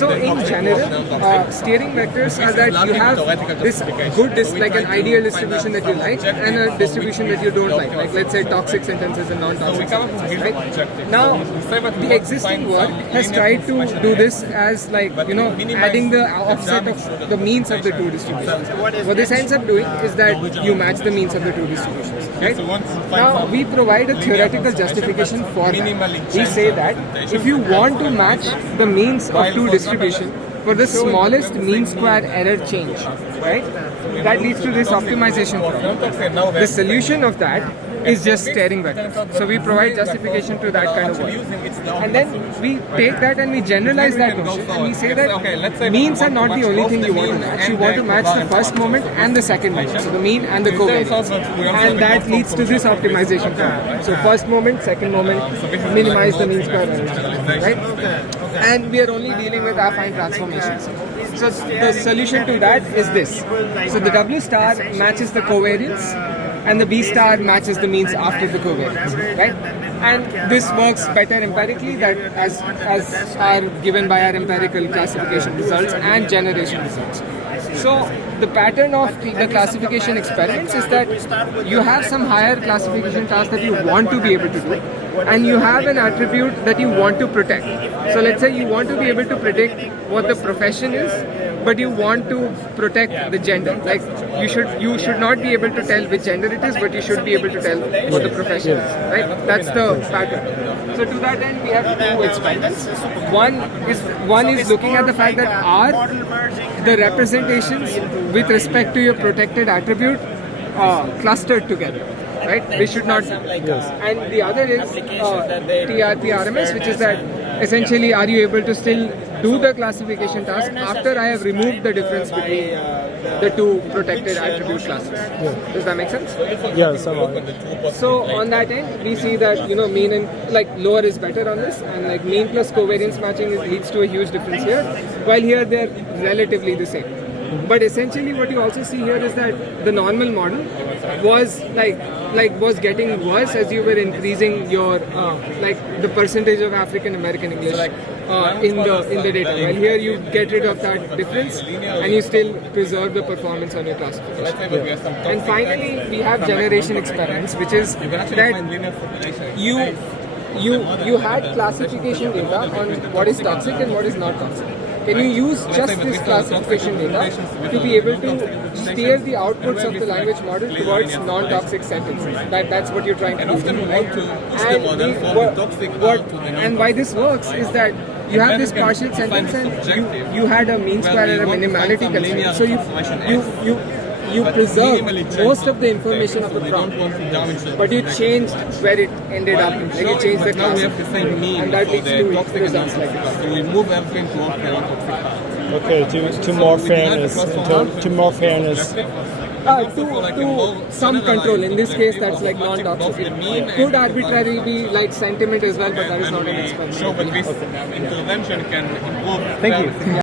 So in general, steering vectors are that you have this good, like an ideal distribution that you like and a distribution that you don't like. Like let's say toxic sentences and non-toxic sentences. Right? Now, the existing work has tried to do this as like, adding the offset of the means of the two distributions. What this ends up doing is that you match the means of the two distributions. Right? Now, we provide a theoretical justification for that. We say that if you want to match the means of two distribution for the smallest mean square error change, right? That leads to this optimization problem. The solution of that is just steering vectors. So we provide justification to that kind of work. And then we take that and we generalize that notion and we say that means are not the only thing you want to match. You want to match the first moment and the second moment. So the mean and the covariance. And that leads to this optimization problem. So first moment, second moment, minimize the mean square error. Right? And we are only dealing with affine transformations. So the solution to that is this. So the W star matches the covariance and the B star matches the means after the covariance, right? And this works better empirically, that as are given by our empirical classification results and generation results. So the pattern of the classification experiments is that you have some higher classification task that you want to be able to do, and you have an attribute that you want to protect. So let's say you want to be able to predict what the profession is, but you want to protect the gender. Like you should not be able to tell which gender it is, but you should be able to tell what the profession is. Right? That's the pattern. So to that end, we have two experiments. One is looking at the fact that are the representations with respect to your protected attribute clustered together. Right? They should not. And the other is TRP-RMS, which is that essentially, are you able to still do the classification task after I have removed the difference between the two protected attribute classes? Yeah. Does that make sense? Yeah, somewhat. So on that end, we see that mean and like lower is better on this, and like mean plus covariance matching leads to a huge difference here, while here they're relatively the same. But essentially, what you also see here is that the normal model was was getting worse as you were increasing your the percentage of African American English in the data. While here you get rid of that difference and you still preserve the performance on your classification. And finally, we have generation experiments, which is that you had classification data on what is toxic and what is not toxic. Can you use just this classification data to be able to steer the outputs of the language model towards non-toxic sentences? That's what you're trying to do, right? And why this works is that you have this partial sentence and you had a mean square error minimality constraint. So you preserve most of the information of the prompt, but you changed where it ended up. Like you changed the class, and that leads to results like this. So we move everything to non-toxic. Okay, to more fairness. To more fairness. To some control. In this case, that's like non-toxic. It could arbitrarily be like sentiment as well, but that is not an experiment. So, but this intervention can improve. Thank you.